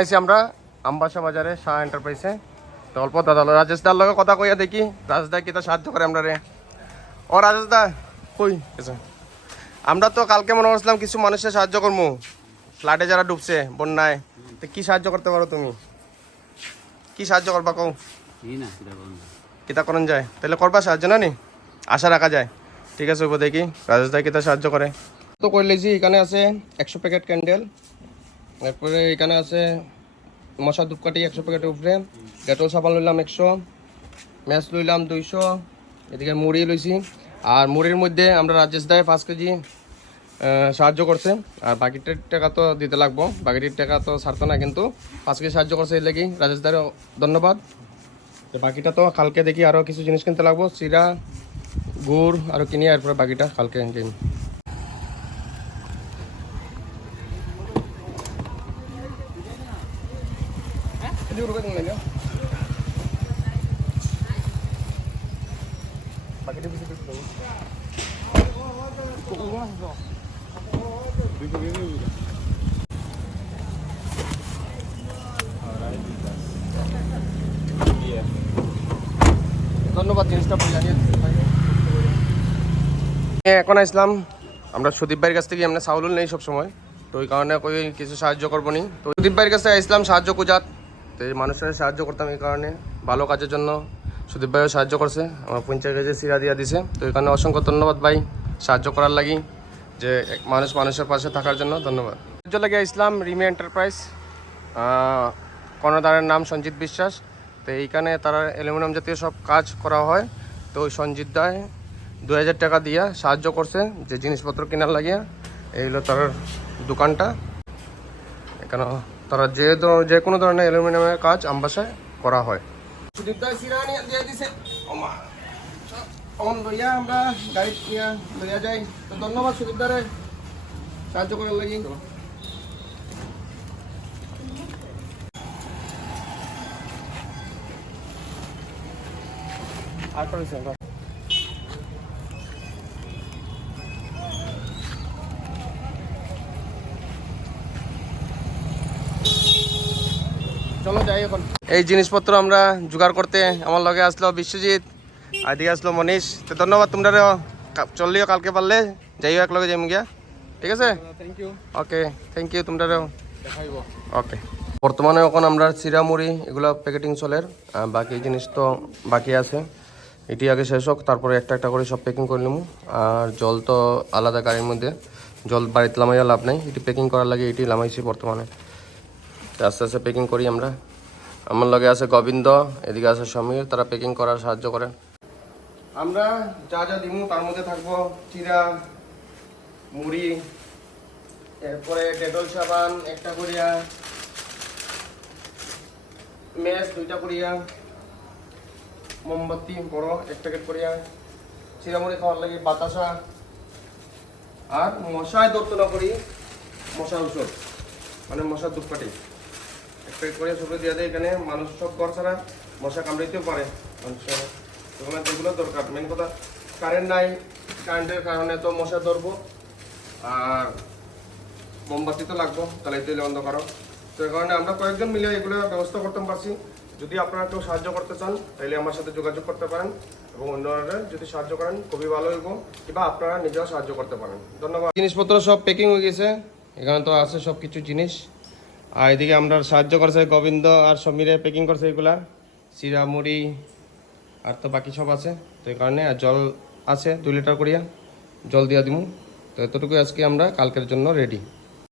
আইছি আমরা আমবাসা বাজারে শাহ এন্টারপ্রাইজে তো অল্প দাদা রাজেশ দার লগে কথা কইয়া দেখি। রাজেশ দা কিতা সাহায্য করে আমরা রে। ও রাজেশ দা কই? আমরা তো কালকে মনে করছিলাম কিছু মানুষের সাহায্য করব ফ্লাডে যারা ডুবছে বন্যায় তো কি সাহায্য করতে পারো তুমি? কি সাহায্য করবা কও? কিতা করন যায়? তাহলে করবা সাহায্য না নি আশা রাখা যায়। ঠিক আছে দেখি। রাজেশ দা কিতা সাহায্য করে? তো করে লেছি এখানে আছে একশো প্যাকেট ক্যান্ডেল তারপরে এখানে আছে মশা ধূপকাঠি একশো প্যাকেটের উপরে, ডেটল সাবান লইলাম একশো, ম্যাচ লইলাম দুইশো, এদিকে মুড়ি লইছি। আর মুড়ির মধ্যে আমরা রাজেশ দায় পাঁচ কেজি সাহায্য করছে। আর বাকিটার টাকা তো দিতে লাগবো। বাকিটির টাকা তো ছাড়তো না কিন্তু পাঁচ কেজি সাহায্য করছে এই লাগি রাজেশ দার ধন্যবাদ। বাকিটা তো কালকে দেখি আরও কিছু জিনিস কিনতে লাগবো। চিরা, গুড় আরও কিনি, এরপরে বাকিটা কালকে কিনি ধন্যবাদ জিনিসটা জানিয়ে এখন আসলাম আমরা সুদীপ ভাইয়ের কাছ থেকে আমরা চাউল নেই সব সময় তো ওই কারণে কিছু সাহায্য করব নি তো সুদীপ ভাইয়ের কাছে আসলাম সাহায্য কুজাত তো এই মানুষের সাহায্য করতাম এই কারণে। ভালো কাজের জন্য। সুদীপ ভাইও সাহায্য করছে। আমার পঞ্চায়েত কেজি সিরা দিয়া দিছে। তো কারণে অসংখ্য ধন্যবাদ ভাই সাহায্য করার লাগি। যে মানুষ মানুষের পাশে থাকার জন্য ধন্যবাদ। সাহায্য লাগে ইসলাম, রিমি এন্টারপ্রাইজ। কর্ণধারের নাম সঞ্জিত বিশ্বাস। তো এইখানে তারা অ্যালুমিনিয়াম জাতীয় সব কাজ করা হয়। তো ওই সঞ্জিত দায় দু হাজার টাকা দিয়া সাহায্য করছে যে জিনিসপত্র কেনার লাগিয়া। এই হলো তার দোকানটা। এখানে তারা যে যে কোনো ধরনের অ্যালুমিনিয়ামের কাজ আমবাসায় করা হয়। সুদীপ দায় সিরানি দিয়ে দিছে। ওমা। অন লইয়া আমরা গাড়ি নিয়া লইয়া যাই। তো ধন্যবাদ সাহায্য করার লাগি। আর চলো যাই এখন। এই জিনিসপত্র আমরা জোগাড় করতে আমার লগে আসলো বিশ্বজিৎ আর দিকে আসলো মনীষ। তো ধন্যবাদ তোমরা চললিও কালকে পারলে যাইও এক লগে যাইম গিয়া। ঠিক আছে? Thank you okay thank you দেখাইব। Okay বর্তমানে এখন আমরা চিরামুড়ি এগুলো প্যাকেটিং চলের। বাকি জিনিস তো বাকি আছে। এটি আগে শেষ হোক তারপরে একটা একটা করে সব প্যাকিং করে নেব আর জল তো আলাদা গাড়ির মধ্যে। জল বাড়িতে লামাইয়া লাভ নাই। এটি প্যাকিং করার লাগে এটি লামাইছি বর্তমানে। আস্তে আস্তে প্যাকিং করি আমরা। আমার লগে আছে গোবিন্দ, এদিকে আছে সমীর, তারা প্যাকিং করার সাহায্য করে। আমরা যা যা দিমু, তার মধ্যে থাকব চিরা, মুড়ি, এরপরে ডেটল সাবান, একটা করিয়া ম্যাচ দুইটা করিয়া, মোমবাতি, বড়, এক প্যাকেট করিয়া চিরামুড়ি খাওয়ার লাগে বাতাসা, আর মশায় দৌড়তো না করি, মশার ওষুধ মানে মশার ধূপকাঠি প্যাকেট করে সবজি দিয়ে দেয়, এখানে মানুষ সব ঘর ছাড়া মশা কামড়াইতেও পারে। মানুষের ওখানে যেগুলো দরকার মেন কথা কারেন্ট নাই কারেন্টের কারণে তো মশা ধরবো। আর মোমবাতি তো লাগবো তাহলে তেলে অন্ধকার তো এই কারণে আমরা কয়েকজন মিলে এগুলো ব্যবস্থা করতে পারছি। যদি আপনারা কেউ সাহায্য করতে চান তাহলে আমার সাথে যোগাযোগ করতে পারেন এবং অন্যরা যদি সাহায্য করেন, খুবই ভালো হইব। কিংবা আপনারা নিজেও সাহায্য করতে পারেন। ধন্যবাদ। জিনিসপত্র সব প্যাকিং হয়ে গেছে। এখানে তো আছে সব কিছু জিনিস। আর এদিকে আমরা সাহায্য করছে গোবিন্দ আর সমীরে প্যাকিং করছে এগুলা, চিরা, মুড়ি, আর তো বাকি সব আছে, তো এই কারণে, আর জল আছে, দুই লিটার করিয়া, জল দিয়া দিব তো এতটুকুই আজকে আমরা কালকের জন্য রেডি